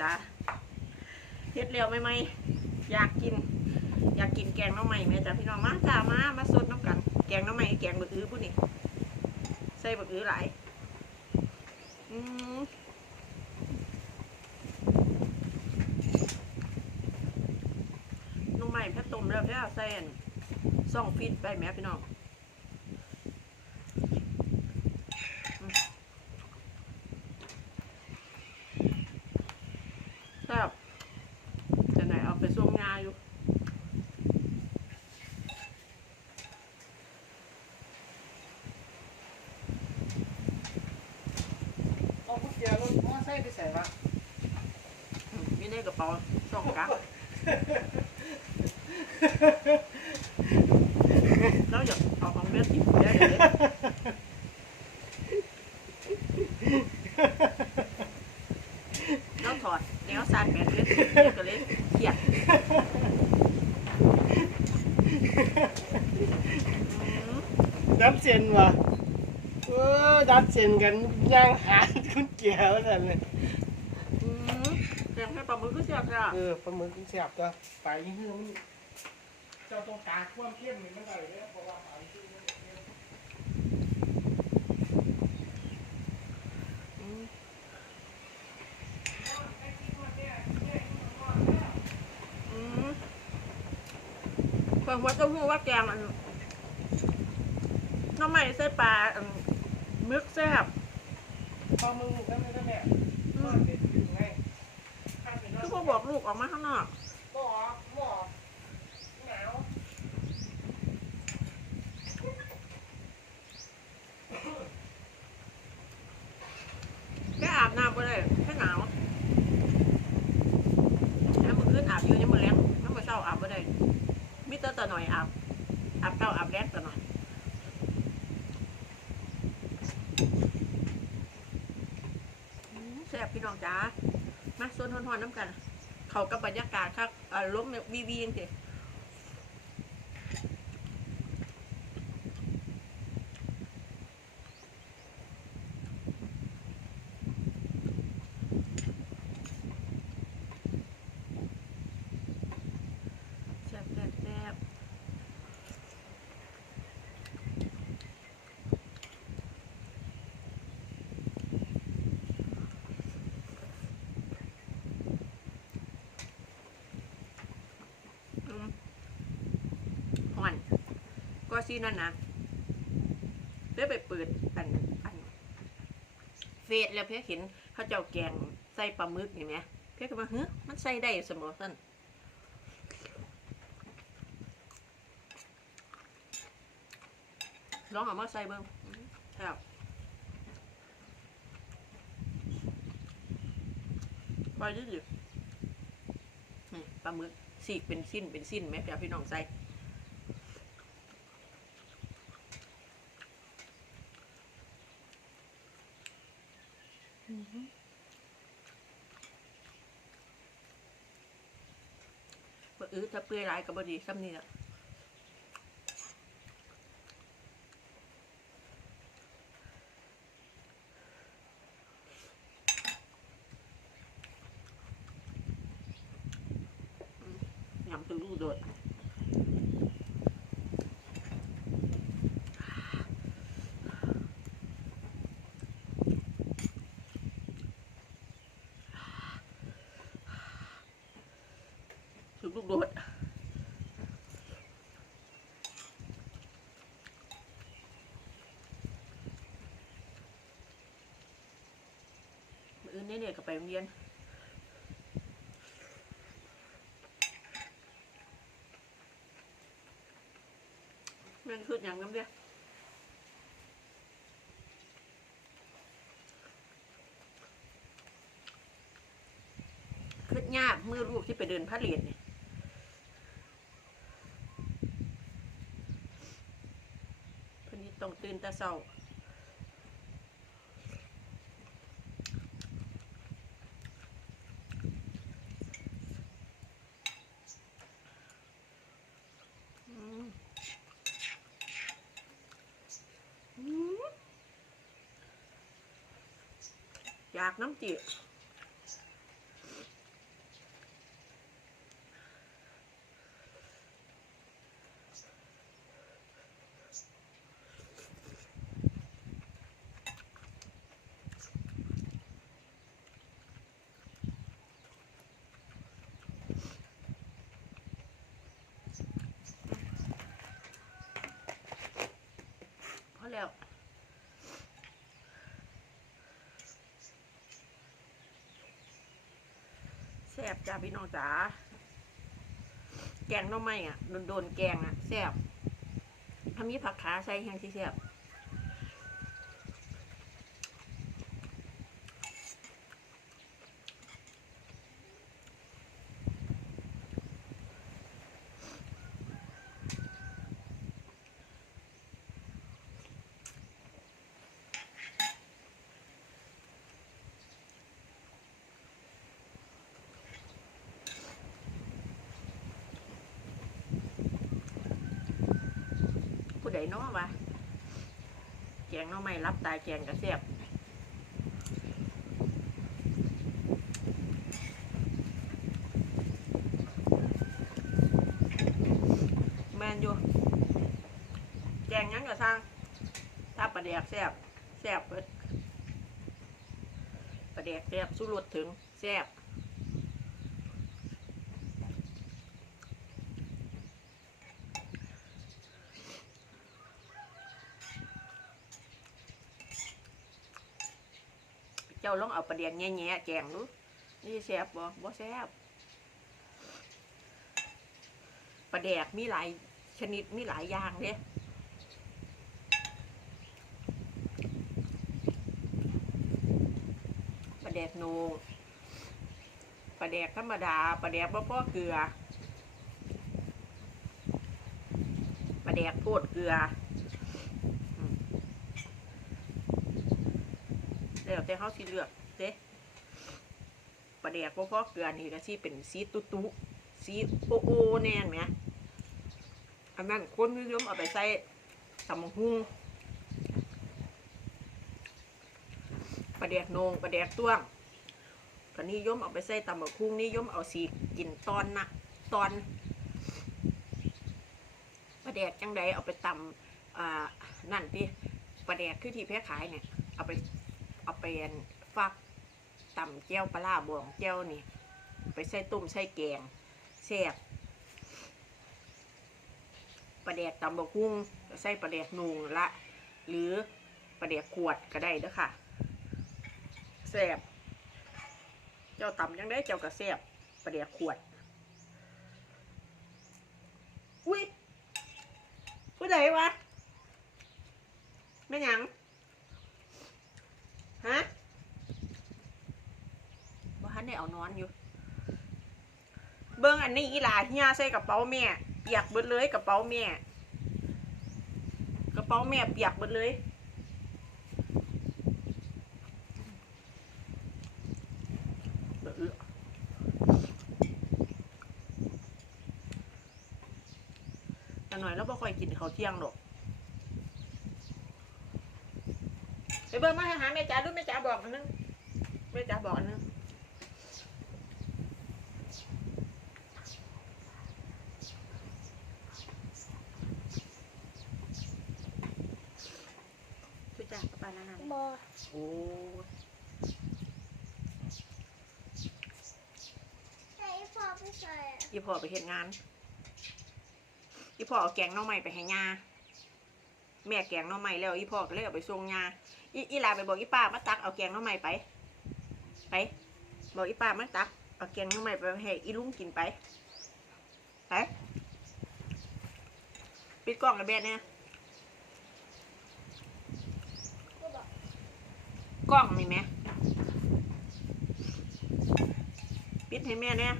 จ้าเฮ็ดเร็วไหมๆอยากกิน อยากกินแกงน้ำใหม่แม่จ้าพี่น้องมาจ้ามามาสดน้ำกัน แกงน้ำใหม่แกงบะอื้อผู้นี่ใส่บะอื้อหลายอืมน้ำใหม่แพ่ต้มแล้วแพ่ใส่อันซ่องฟิตไปแม่พี่น้อง ครับจะไหนเอาไปส่งงานอยู่ เอาพวกเกียร์รถมอไซค์ไปใส่วะอืมมีในกระเป๋าสองกะแล้วอยากเอาของเม็ดที่ได้เลยแล้วถอดแนวซานแมสเลยเรียกกันเลยเขียดอืม ดับเซนวะเออดับเซนกันย่างหาคุณเกียร์ว่าแต่เลยอืมเตรียมให้ปลาหมึกก็เสียบจ้ะเออปลาหมึกเสียบก็ไปยี่ห้อมันเจ้าตรงกลางความเข้มนี่มันอะไรเนี่ยเพราะว่าปลาที่มันเข้มอืมอืมความว่าเต้าหู้ว่าแกงอันน้ำใหม่ใส่ปลาอัน มึกแซ่บพอมึงก็ไม่ได้แม่อืก็มเด็ดอยู่ไงข้ามไปนอคืนอพอบอกลูกออกมาข้างนอกบ่อบ่อหนาวแค่อาบน้ำก็ได้แค่หนาวน้ำมือขึ้นอาบอยู่ยังมือแรงน้ำมือเช้าอาบก็ได้มิเตอร์ตะหน่อยอาบอาบเช้าอาบแรงตะหน่อยอืมแซ่บพี่ น้องจ้ามาส่วนทอนๆน้ำกัน เขากับบรรยากาศครับอ่าลมเนี่ยวีวีจังสิแซ่บแซ่บแซ่บอืมห่อน ก็ซีนั่นนะได้ไปเปิดอันอันเฟซแล้วเพี่เห็นเขาเจ้าแกงใส่ปลาหมึกอย่างเนี้ยเพี่ก็ว่าเฮ้ยมันใส่ได้สมอสั้นลองเอามาใส่เบิ้งครับไปดิดินี่ปลาหมึกสีกเป็นสิ้นเป็นสิ้นไหมพี่พี่น้องใส่บ่ อื้อถ้าเปื่อยหลายก็บบดีซ้ำนี่แหละยำถึงลูกโดดื่นเนี่ยก็ไปโรงเรียนแมันคืออย่างนั้นเดียคือยากเมื่อลูกที่ไปเดินพาเหรียญเนี่ยเพิ่นนี่ต้องตื่นแต่เช้า อืมอืม อยากน้ำจี ซ่ บจ้าพี่น้องจ๋าแกงน้องไม้อะโดนโดนๆแกงอะแซ่บถ้ามีผักขาใส่แห้งที่แซ่บ เน้อวะแกงน้องไม้รับตายแกงกระแซ่บแมนอยู่แกงยังกระสร้างถ้าปลาแดกแซ่บแซ่บเบิดปลาแดกแซ่บสู้รสถึงแซ่บ จ้าลองเอาปลาเดียงแง่ๆแกงดูนี่แซ่บบ่บ่แซ่บปลาแดกมีหลายชนิดมีหลายอย่างเด้ปลาแดกโนปลาแดกธรรมดาปลาแดกบ่พ่อเกลือปลาแดกโพดเกลือ แล้วแต่เขาสิเลือกเด้ปลาแดกบ่พอเกลือนี่ก็สิเป็นสีตุตุสีโอโอแน่นไหมอันนั้นคนนิยมเอาไปใส่ตำบักหุ่งปลาแดกนงปลาแดกต้วงก็นิยมเอาไปใส่ตำบักหุ่งนิยมเอาสีกินตอนนะตอนปลาแดกจังใดเอาไปตำอ่านั่นติปลาแดกคือที่แพ้ขายเนี่ยเอาไป เอาไปอันฟักตำเจียวปลาบวงเจียวนี่ ไปใส่ตุ้มใส่แกงแซ่บปลาแดกตำบกหุ่งใส่ปลาแดกนูงละ หรือปลาแดกขวดก็ได้เด้อค่ะแซ่บเจ้าตำยังได้เจ้าก็แซ่บปลาแดกขวดอุ้ยผู้ใดวะแม่หยัง ฮะบ้านได้เอานอนอยู่ เบิ้งอันนี้อีหลาเฮียใส่กระเป๋าแม่เปียกเบิดเลยกระเป๋าแม่ กระเป๋าแม่เปียกเบิดเลยเบื่ออื้อแต่หน่อยแล้วบ่ค่อยกินข้าวเที่ยงหรอก ไป เบิ่งมาให้หาแม่จ๋าดูแม่จ๋าบอกอันนึงแม่จ๋าบอกอันนึงช่วยจ้าปานานาบอโอ้ยให้พ่อไปใส่อะอีพ่อไปเฮ็ดงาน อีพ่อเอาแกงหน่อไม้ไปให้ยาแม่แกงหน่อไม้แล้ว อีพ่อก็เลยเอาไปส่งยา อีอีหลาไปบอกอีป้ามาตักเอาแกงหน่อไม้ไป ไป บอกอีป้ามาตักเอาแกงหน่อไม้ไปให้อีลุงกินไป ไป ปิดกล้องระเบียดเนี่ยกล้องนี่ไหมปิดให้แม่เนี่ย